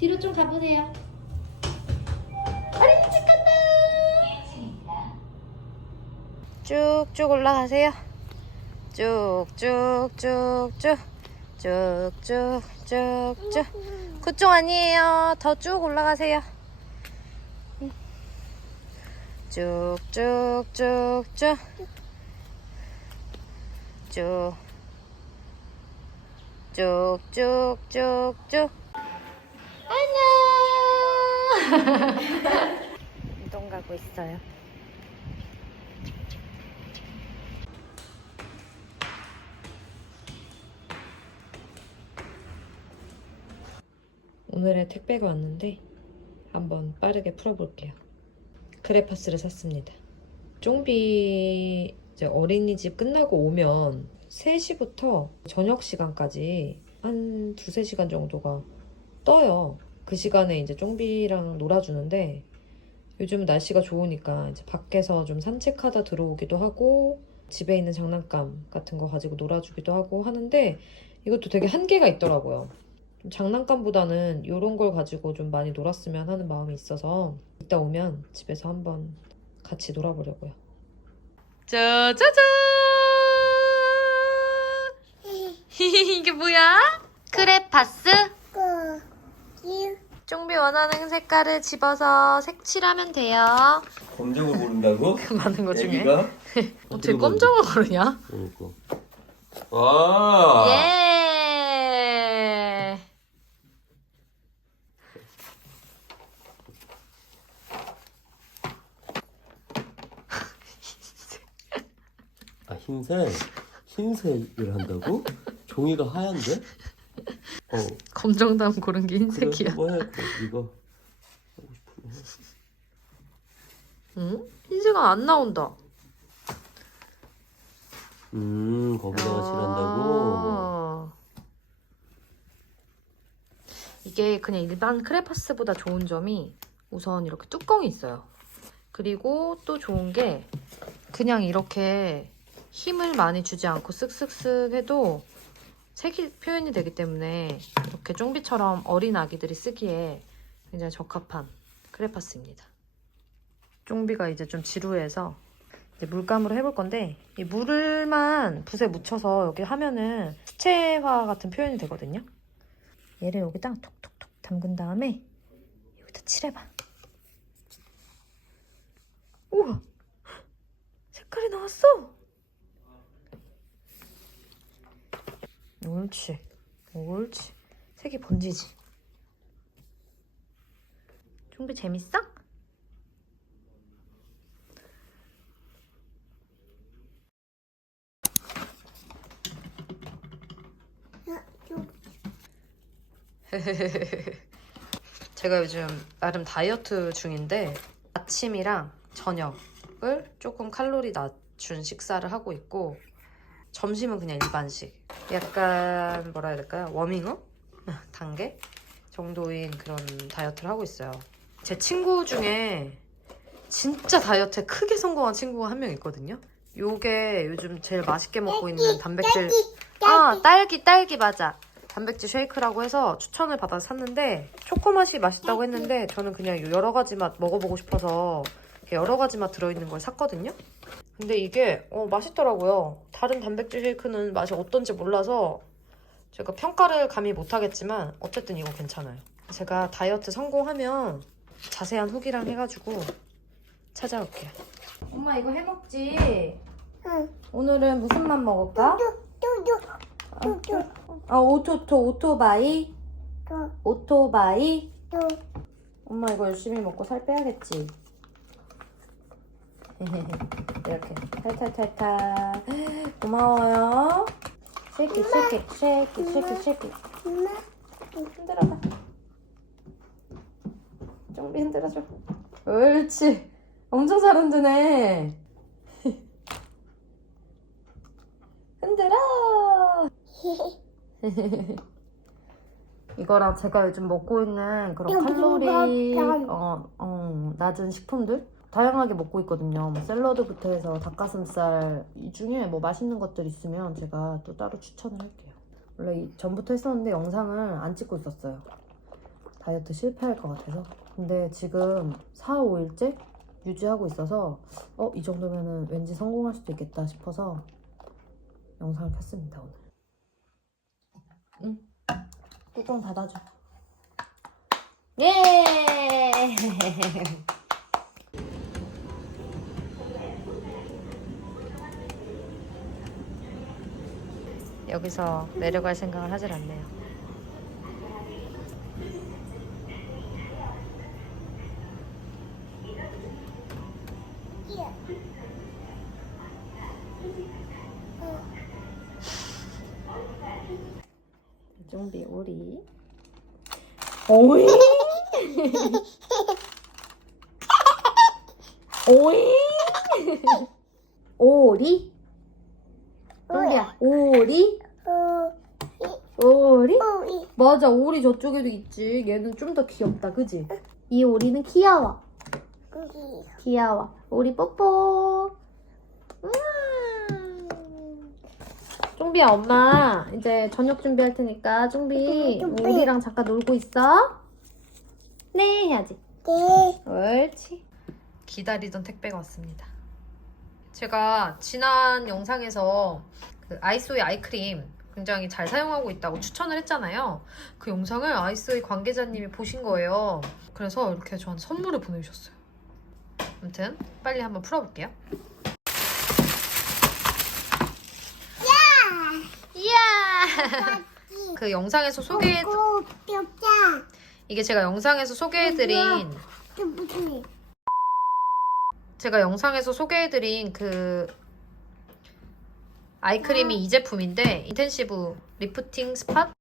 뒤로 좀 가보세요. 어린이집 간다. 쭉쭉 올라가세요. 쭉쭉쭉쭉 쭉쭉쭉쭉 그쪽 아니에요. 더 쭉 올라가세요. 쭉쭉쭉쭉 쭉 쭉쭉쭉쭉 이동 가고 있어요. 오늘의 택배가 왔는데 한번 빠르게 풀어볼게요. 크레파스를 샀습니다. 쫑비 이제 어린이집 끝나고 오면 3시부터 저녁 시간까지 한 두세 시간 정도가 떠요. 그 시간에 이제 쫑비랑 놀아주는데 요즘 날씨가 좋으니까 이제 밖에서 좀 산책하다 들어오기도 하고 집에 있는 장난감 같은 거 가지고 놀아주기도 하고 하는데 이것도 되게 한계가 있더라고요. 좀 장난감보다는 이런 걸 가지고 좀 많이 놀았으면 하는 마음이 있어서 이따 오면 집에서 한번 같이 놀아보려고요. 짜자잔! 이게 뭐야? 크레파스? 쫑비 원하는 색깔을 집어서 색칠하면 돼요. 검정을 고른다고? 많은 거 중에. 애기가? 어떻게 검정을 고르냐? 그러니까. 와. 예. 아 흰색? 흰색을 한다고? 종이가 하얀데? 어. 검정 다음 고른 게 흰색이야. 그래서 뭐 해? 그 이거 하고 싶으면 해. 응? 흰색은 안 나온다. 음 거기다가 칠한다고? 아. 이게 그냥 일반 크레파스보다 좋은 점이 우선 이렇게 뚜껑이 있어요. 그리고 또 좋은 게 그냥 이렇게 힘을 많이 주지 않고 쓱쓱쓱 해도 색이 표현이 되기 때문에 이렇게 쫑비처럼 어린 아기들이 쓰기에 굉장히 적합한 크레파스입니다. 쫑비가 이제 좀 지루해서 이제 물감으로 해볼 건데 이 물만 붓에 묻혀서 여기 하면은 수채화 같은 표현이 되거든요. 얘를 여기다 톡톡톡 담근 다음에 여기다 칠해봐. 우와! 색깔이 나왔어! 옳지. 옳지. 색이 번지지. 좀비 재밌어? 제가 요즘 나름 다이어트 중인데 아침이랑 저녁을 조금 칼로리 낮춘 식사를 하고 있고 점심은 그냥 일반식 약간 뭐라 해야 될까요? 워밍업? 단계? 정도인 그런 다이어트를 하고 있어요 제 친구 중에 진짜 다이어트에 크게 성공한 친구가 한 명 있거든요 요게 요즘 제일 맛있게 먹고 있는 단백질 아 딸기 딸기 맞아 단백질 쉐이크라고 해서 추천을 받아서 샀는데 초코 맛이 맛있다고 했는데 저는 그냥 여러 가지 맛 먹어보고 싶어서 여러 가지 맛 들어있는 걸 샀거든요. 근데 이게 어, 맛있더라고요. 다른 단백질 쉐이크는 맛이 어떤지 몰라서 제가 평가를 감히 못하겠지만 어쨌든 이거 괜찮아요. 제가 다이어트 성공하면 자세한 후기랑 해가지고 찾아올게요. 엄마 이거 해먹지? 응. 오늘은 무슨 맛 먹을까? 뚜뚜 아 오토토 오토바이 뚜 오토바이 뚜 엄마 이거 열심히 먹고 살 빼야겠지 이렇게 탈탈탈탈. 고마워요. 쉐이키 쉐이키 쉐이키 쉐이키 쉐이키 엄마 흔들어봐. 좀비 흔들어줘. 옳지. 엄청 잘 흔드네. 흔들어. 이거랑 제가 요즘 먹고 있는 그런 칼로리. 어, 어, 낮은 식품들 다양하게 먹고 있거든요. 뭐 샐러드부터 해서 닭가슴살 이 중에 뭐 맛있는 것들 있으면 제가 또 따로 추천을 할게요. 원래 이- 전부터 했었는데 영상을 안 찍고 있었어요. 다이어트 실패할 것 같아서. 근데 지금 4, 5일째 유지하고 있어서 어, 이 정도면은 왠지 성공할 수도 있겠다 싶어서 영상을 켰습니다, 오늘. 응. 뚜껑 닫아줘. 예! 여기서 내려갈 생각을 하질 않네요. 준비 오리. 오이. 오이. 오리. 준비야. 오리. 맞아 오리 저쪽에도 있지. 얘는 좀 더 귀엽다 그지? 이 오리는 귀여워. 우리 귀여워. 오리 뽀뽀. 우와. 쫑비야 엄마 이제 저녁 준비할 테니까 쫑비 쫑비. 오리랑 잠깐 놀고 있어. 네 해야지. 네. 옳지. 기다리던 택배가 왔습니다. 제가 지난 영상에서 그 아이소이 아이크림 굉장히 잘 사용하고 있다고 추천을 했잖아요. 그 영상을 아이소이 관계자님이 보신 거예요. 그래서 이렇게 저한테 선물을 보내주셨어요. 아무튼 빨리 한번 풀어볼게요. 이야! 그 영상에서 소개 고 뼈자! 이게 제가 영상에서 소개해드린 제가 영상에서 소개해드린 그 아이크림이 이 제품인데 인텐시브 리프팅 스팟?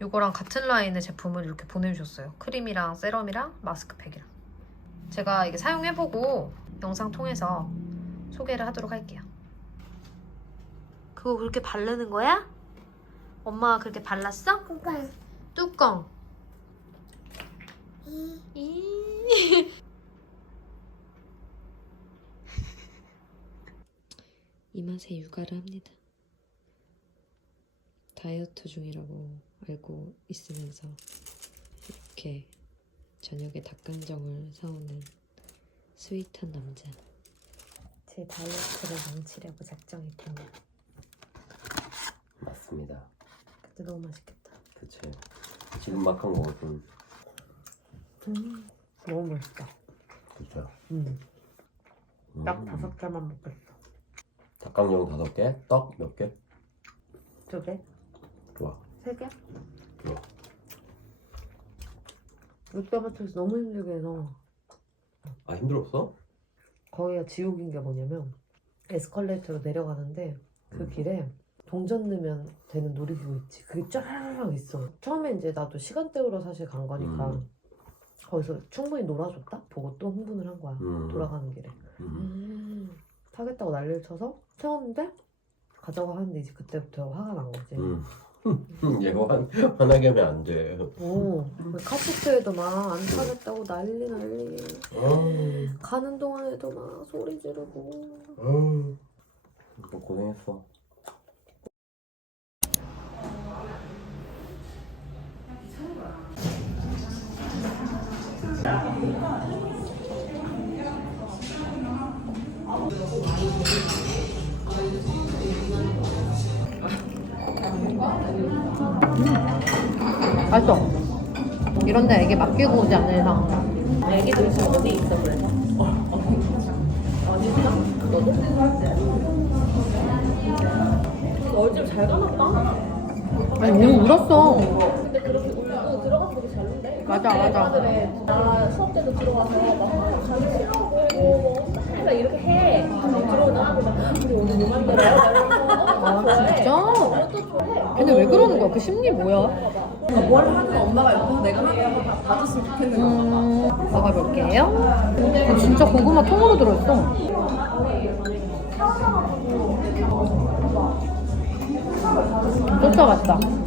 요거랑 같은 라인의 제품을 이렇게 보내주셨어요. 크림이랑 세럼이랑 마스크팩이랑. 제가 이게 사용해보고 영상 통해서 소개를 하도록 할게요. 그거 그렇게 바르는 거야? 엄마가 그렇게 발랐어? 그거 뚜껑. 이 이... 이 맛에 육아를 합니다. 다이어트 중이라고 알고 있으면서 이렇게 저녁에 닭강정을 사오는 스윗한 남자. 제 다이어트를 망치려고 작정했군요. 맞습니다. 그때 너무 맛있겠다. 그치. 지금 막 한 거거든. 음, 너무 맛있다. 그쵸. 음, 음. 딱 다섯 개만 먹겠어. 닭강정 다섯 개, 떡 몇 개? 두 개? 좋아. 세 개? 좋아. 육배부터서 너무 힘들게 해서 아 힘들었어? 거기가 지옥인 게 뭐냐면 에스컬레이터로 내려가는데 그 음. 길에 동전 넣으면 되는 놀이기구 있지 그게 쫙 있어 처음에 이제 나도 시간 때우러 사실 간 거니까 음. 거기서 충분히 놀아줬다? 보고 또 흥분을 한 거야 음. 돌아가는 길에 음. 음, 타겠다고 난리를 쳐서 태웠는데 가자고 하는데 이제 그때부터 화가 난 거지 음. 얘 화나, 화나게 하면 안 돼. 오, 카시트에도 막 안 타겠다고 난리 난리 어, 가는 동안에도 막 소리 지르고 어. 너 고생했어. 맛있어. 이런데 애기 맡기고 오지 않는 이상. 애기들 지금 어디 있어 그래서? 어디 있어? 너도? 어제 잘 가났다. 아니 오늘 울었어. 근데 그렇게 울고 들어가서 되게 잘 논대. 맞아, 맞아. 나 수업 때도 들어가서 막 가기 싫어하고 맨날 이렇게 해. 들어오고 나하고 막 우리 오늘 뭐 만들어? 아. 진짜? 좋아해. 근데 왜 그러는 거야? 그 심리 뭐야? 그러니까 뭘 하든 엄마가 옆에서 내가 하는 거다 봐줬으면 좋겠는. 음, 먹어볼게요. 어, 진짜 고구마 통으로 들어있어. 맛있다.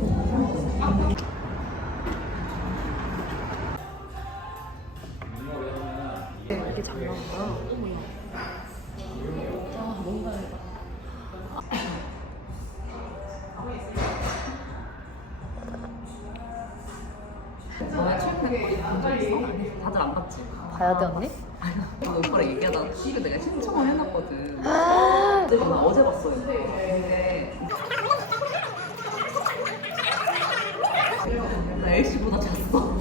다들 안 봤지? 봐야 돼 언니? 너 오빠랑 얘기하다가 TV를 내가 신청을 해놨거든. 근데 나 어제 봤어 이거. 근데 나 LC보다 잤어.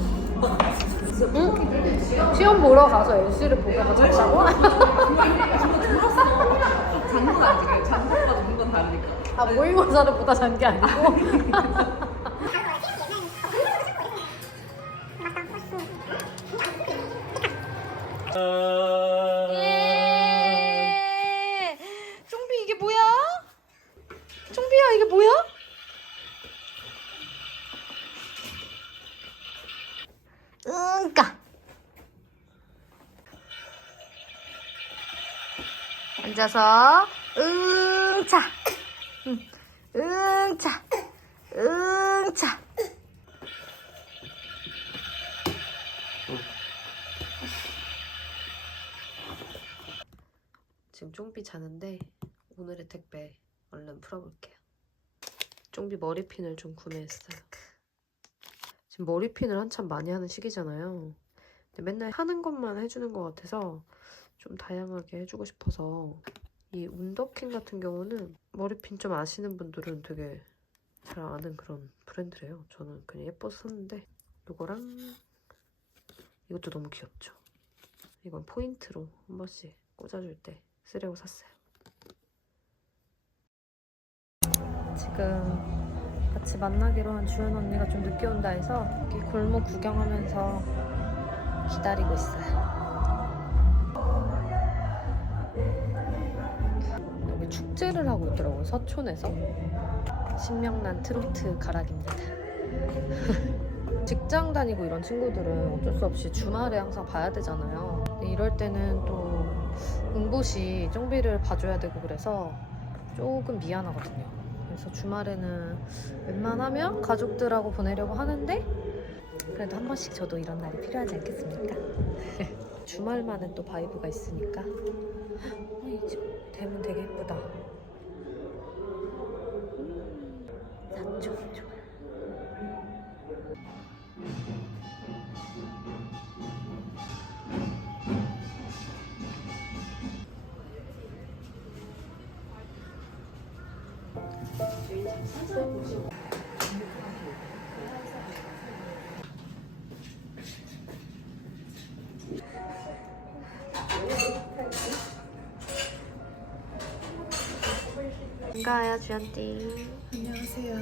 시험 보러 가서 LC를 보다가 잤다고? 장난 아니지. 장난과 듣는 건 다르니까. 아 모의고사를 보다 잔 게 아니고? 앉아서 응차. 응. 응차. 응차. 지금 쫑비 자는데 오늘의 택배 얼른 풀어볼게요. 쫑비 머리핀을 좀 구매했어요. 지금 머리핀을 한참 많이 하는 시기잖아요. 근데 맨날 하는 것만 해주는 것 같아서 좀 다양하게 해주고 싶어서 이 운더킹 같은 경우는 머리핀 좀 아시는 분들은 되게 잘 아는 그런 브랜드래요. 저는 그냥 예뻐서 샀는데 이거랑 이것도 너무 귀엽죠. 이건 포인트로 한 번씩 꽂아줄 때 쓰려고 샀어요. 지금 같이 만나기로 한 주연 언니가 좀 늦게 온다 해서 여기 골목 구경하면서 기다리고 있어요. 축제를 하고 있더라고요 서촌에서. 신명난 트로트 가락입니다. 직장 다니고 이런 친구들은 어쩔 수 없이 주말에 항상 봐야 되잖아요. 이럴 때는 또 응보시 쫑비를 봐줘야 되고 그래서 조금 미안하거든요. 그래서 주말에는 웬만하면 가족들하고 보내려고 하는데 그래도 한 번씩 저도 이런 날이 필요하지 않겠습니까? 주말만은 또 바이브가 있으니까 어, 이집 대문 되게 예쁘다. 산좀 반가워요, 주연띠. 안녕하세요.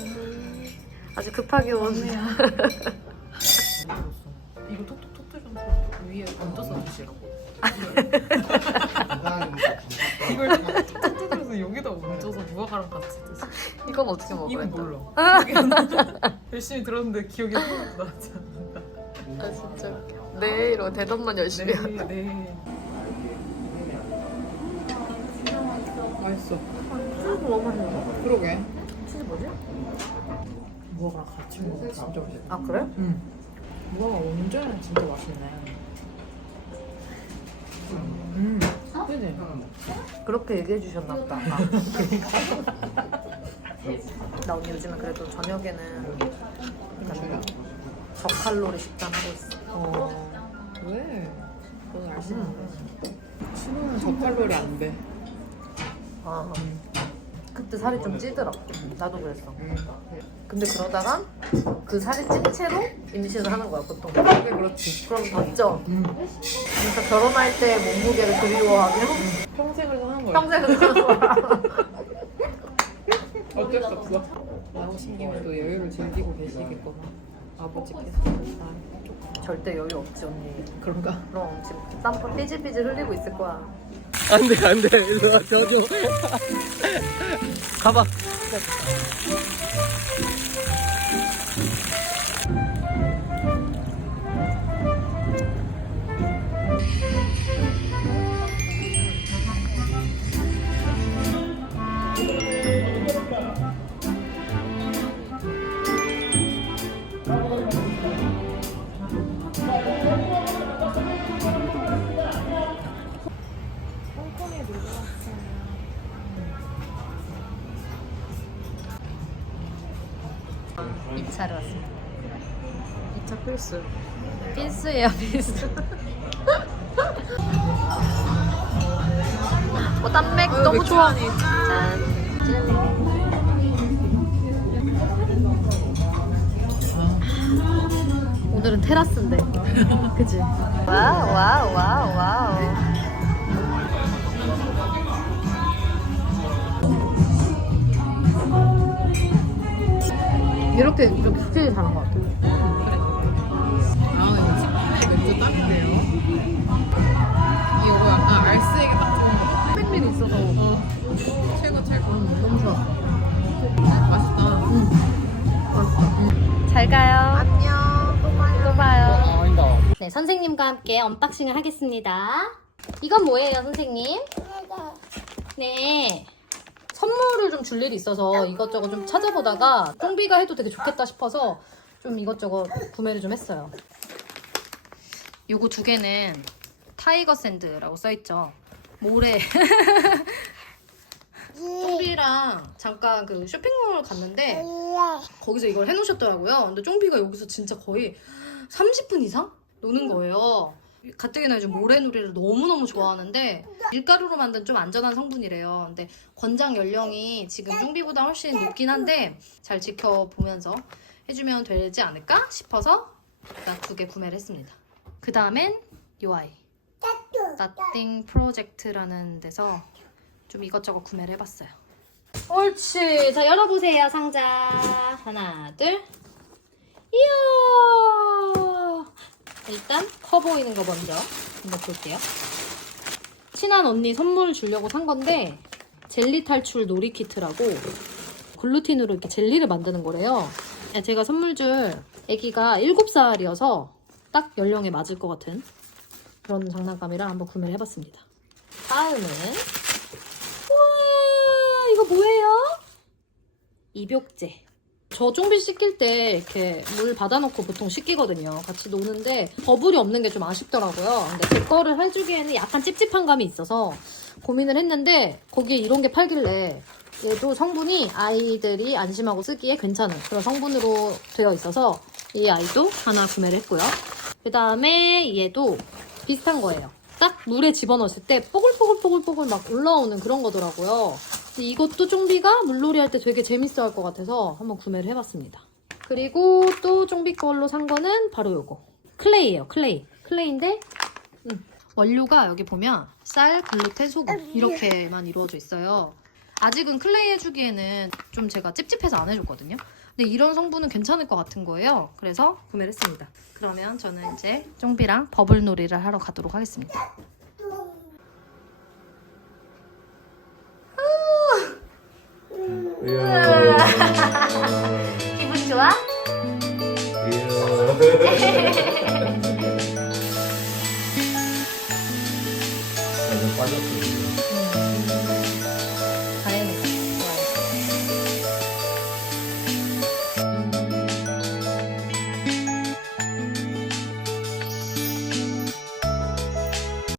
아주 급하게 온. 이거 톡톡 터뜨려서 위에 얹어서 드시라고. 이걸 톡톡 터뜨려서 여기다 얹어서 무화과랑 같이 드시. 이건 어떻게 먹어야? 몰라. 나. 열심히 들었는데 기억이 하나도 나지 않는다. 아, 진짜. 네, 이러고 대답만 열심히 하 네, 네. 맛있어. 치즈 너무 맛있어. 그러게. 치즈 뭐지? 무화과랑 같이 먹으면 진짜 맛있어. 아, 그래? 응. 무화과 완전 진짜 맛있네. 음. 그지? 그렇게 얘기해 주셨나 보다. 나 언니 요즘에 그래도 저녁에는 저칼로리 식단 하고 있어. 어. 왜? 너는 알시는데. 신호는 저칼로리 안 돼. 아, 그때 살이 좀 찌더라. 나도 그랬어. 음. 근데 그러다가 그 살이 찐 채로 임신을 하는 거야, 보통. 그게 그렇지. 그럼 맞죠? 음. 진짜 결혼할 때 몸무게를 그리워하며 평생을 사는 거야. 평생을 사는 거야. 어쩔 수 없어. 나오신 김에 또 여유를 즐기고 계시겠구나. 아버지께서. 절대 여유 없지, 언니. 그런가? 그럼 지금 땀 삐질삐질 흘리고 있을 거야. 안돼 안돼. 일로 와 저줘 가봐 필수예요, 필수. 어, 단맥 너무 좋아. 짠. 짠. 오늘은 테라스인데. 그치? 와우, 와우, 와우, 와우. 이렇게, 이렇게 스틸이 잘한 것 같아요. 있어서 어 최고 최고. 너무 좋아. 맛있다. 잘 가요. 안녕. 또 봐요. 아니다. 네, 선생님과 함께 언박싱을 하겠습니다. 이건 뭐예요, 선생님? 네. 선물을 좀 줄 일이 있어서 이것저것 좀 찾아보다가 똥비가 해도 되게 좋겠다 싶어서 좀 이것저것 구매를 좀 했어요. 요거 두 개는 타이거 샌드라고 써있죠. 모래. 쫑비랑 잠깐 그 쇼핑몰 갔는데 거기서 이걸 해놓으셨더라고요. 근데 쫑비가 여기서 진짜 거의 30분 이상 노는 거예요. 가뜩이나 요즘 모래놀이를 너무너무 좋아하는데 밀가루로 만든 좀 안전한 성분이래요. 근데 권장 연령이 지금 쫑비보다 훨씬 높긴 한데 잘 지켜보면서 해주면 되지 않을까 싶어서 딱두개 구매를 했습니다. 그 다음엔 요 아이 나띵 프로젝트라는 데서 좀 이것저것 구매를 해봤어요. 옳지. 자, 열어보세요, 상자. 하나, 둘. 이야. 일단 커 보이는 거 먼저 한번 볼게요. 친한 언니 선물 주려고 산 건데 젤리 탈출 놀이 키트라고 글루틴으로 이렇게 젤리를 만드는 거래요. 제가 선물 줄 아기가 7살이어서 딱 연령에 맞을 것 같은 그런 장난감이라 한번 구매를 해봤습니다. 다음은 우와 이거 뭐예요? 입욕제 저 쫑비 씻길 때 이렇게 물 받아놓고 보통 씻기거든요 같이 노는데 버블이 없는 게 좀 아쉽더라고요 근데 제 거를 해주기에는 약간 찝찝한 감이 있어서 고민을 했는데 거기에 이런 게 팔길래 얘도 성분이 아이들이 안심하고 쓰기에 괜찮은 그런 성분으로 되어 있어서 이 아이도 하나 구매를 했고요 그 다음에 얘도 비슷한 거예요 딱 물에 집어넣었을 때 뽀글뽀글뽀글뽀글 막 올라오는 그런 거더라고요. 이것도 쫑비가 물놀이 할 때 되게 재밌어 할 것 같아서 한번 구매를 해봤습니다. 그리고 또 쫑비 걸로 산 거는 바로 요거. 클레이예요, 클레이. 클레이인데 음, 원료가 여기 보면 쌀, 글루텐, 소금 이렇게만 이루어져 있어요. 아직은 클레이 해주기에는 좀 제가 찝찝해서 안 해줬거든요. 근데 이런 성분은 괜찮을 것 같은 거예요. 그래서 구매를 했습니다. 그러면 저는 이제 쫑비랑 버블 놀이를 하러 가도록 하겠습니다. 기분 좋아?